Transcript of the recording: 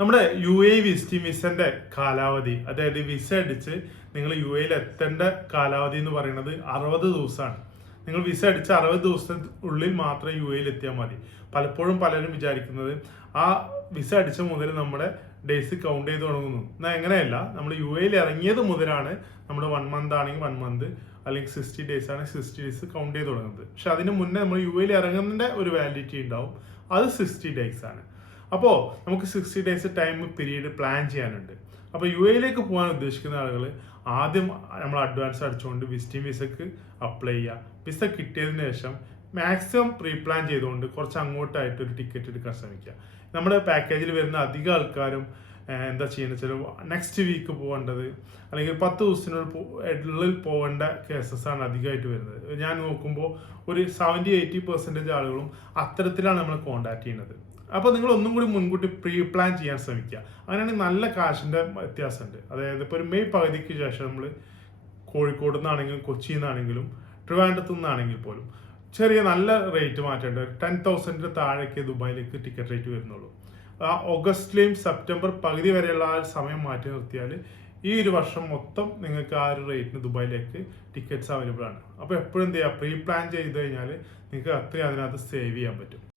നമ്മുടെ U A visiting Vicente കാലാവധി, അതായത് വിസ അടിച്ച് നിങ്ങൾ യു എയിൽ എത്തേണ്ട കാലാവധി എന്ന് പറയുന്നത് 60 ദിവസമാണ്. നിങ്ങൾ വിസ അടിച്ച് 60 ദിവസത്തിനുള്ളിൽ മാത്രം യു എയിൽ എത്തിയാൽ മതി. പലപ്പോഴും പലരും വിചാരിക്കുന്നത് ആ വിസ അടിച്ച മുതൽ നമ്മുടെ ഡേയ്സ് കൗണ്ട് ചെയ്ത് തുടങ്ങുന്നു. എന്നാൽ എങ്ങനെയല്ല, നമ്മൾ യു എയിൽ ഇറങ്ങിയത് മുതലാണ് നമ്മുടെ 1 മന്ത് ആണെങ്കിൽ 1 മന്ത്, അല്ലെങ്കിൽ 60 ഡേയ്സ് ആണെങ്കിൽ 60 ഡേയ്സ് കൗണ്ട് ചെയ്ത് തുടങ്ങുന്നത്. പക്ഷെ അതിന് മുന്നേ നമ്മൾ യു എയിൽ ഇറങ്ങുന്നതിന്റെ ഒരു വാലിഡിറ്റി ഉണ്ടാവും, അത് 60 ഡേയ്സ് ആണ്. അപ്പോൾ നമുക്ക് 60 ഡേയ്സ് ടൈം പീരീഡ് പ്ലാൻ ചെയ്യാനുണ്ട്. അപ്പോൾ യു എയിലേക്ക് പോകാൻ ഉദ്ദേശിക്കുന്ന ആളുകൾ ആദ്യം നമ്മൾ അഡ്വാൻസ് അടിച്ചുകൊണ്ട് വിസിറ്റിംഗ് വിസക്ക് അപ്ലൈ ചെയ്യുക. വിസ കിട്ടിയതിന് ശേഷം മാക്സിമം പ്രീ പ്ലാൻ ചെയ്തുകൊണ്ട് കുറച്ച് അങ്ങോട്ടായിട്ട് ഒരു ടിക്കറ്റ് എടുക്കാൻ ശ്രമിക്കുക. നമ്മുടെ പാക്കേജിൽ വരുന്ന അധികം ആൾക്കാരും എന്താ ചെയ്യുന്നത് വെച്ചാൽ നെക്സ്റ്റ് വീക്ക് പോകേണ്ടത്, അല്ലെങ്കിൽ 10 ദിവസത്തിനുള്ളിൽ പോകേണ്ട കേസസ് ആണ് അധികമായിട്ട് വരുന്നത്. ഞാൻ നോക്കുമ്പോൾ ഒരു 70-80% ആളുകളും അത്തരത്തിലാണ് നമ്മൾ കോൺടാക്ട് ചെയ്യുന്നത്. അപ്പോൾ നിങ്ങൾ ഒന്നും കൂടി മുൻകൂട്ടി പ്രീ പ്ലാൻ ചെയ്യാൻ ശ്രമിക്കുക. അങ്ങനെയാണെങ്കിൽ നല്ല കാശിൻ്റെ വ്യത്യാസമുണ്ട്. അതായത് ഇപ്പോൾ ഒരു മെയ് പകുതിക്ക് ശേഷം നമ്മൾ കോഴിക്കോട് നിന്നാണെങ്കിലും കൊച്ചിയിൽ നിന്നാണെങ്കിലും ട്രിവാൻഡ്രത്തു നിന്നാണെങ്കിൽ പോലും ചെറിയ നല്ല റേറ്റ് മാറ്റേണ്ട 10,000 താഴേക്ക് ദുബായിലേക്ക് ടിക്കറ്റ് റേറ്റ് വരുന്നുള്ളൂ. ഓഗസ്റ്റിലെയും സെപ്റ്റംബർ പകുതി വരെയുള്ള ആ സമയം മാറ്റി നിർത്തിയാൽ ഈ ഒരു വർഷം മൊത്തം നിങ്ങൾക്ക് ആ ഒരു റേറ്റിന് ദുബായിലേക്ക് ടിക്കറ്റ്സ് അവൈലബിൾ ആണ്. അപ്പോൾ എപ്പോഴും എന്ത് ചെയ്യുക, പ്രീ പ്ലാൻ ചെയ്ത് കഴിഞ്ഞാൽ നിങ്ങൾക്ക് അത്രയും അതിനകത്ത് സേവ് ചെയ്യാൻ പറ്റും.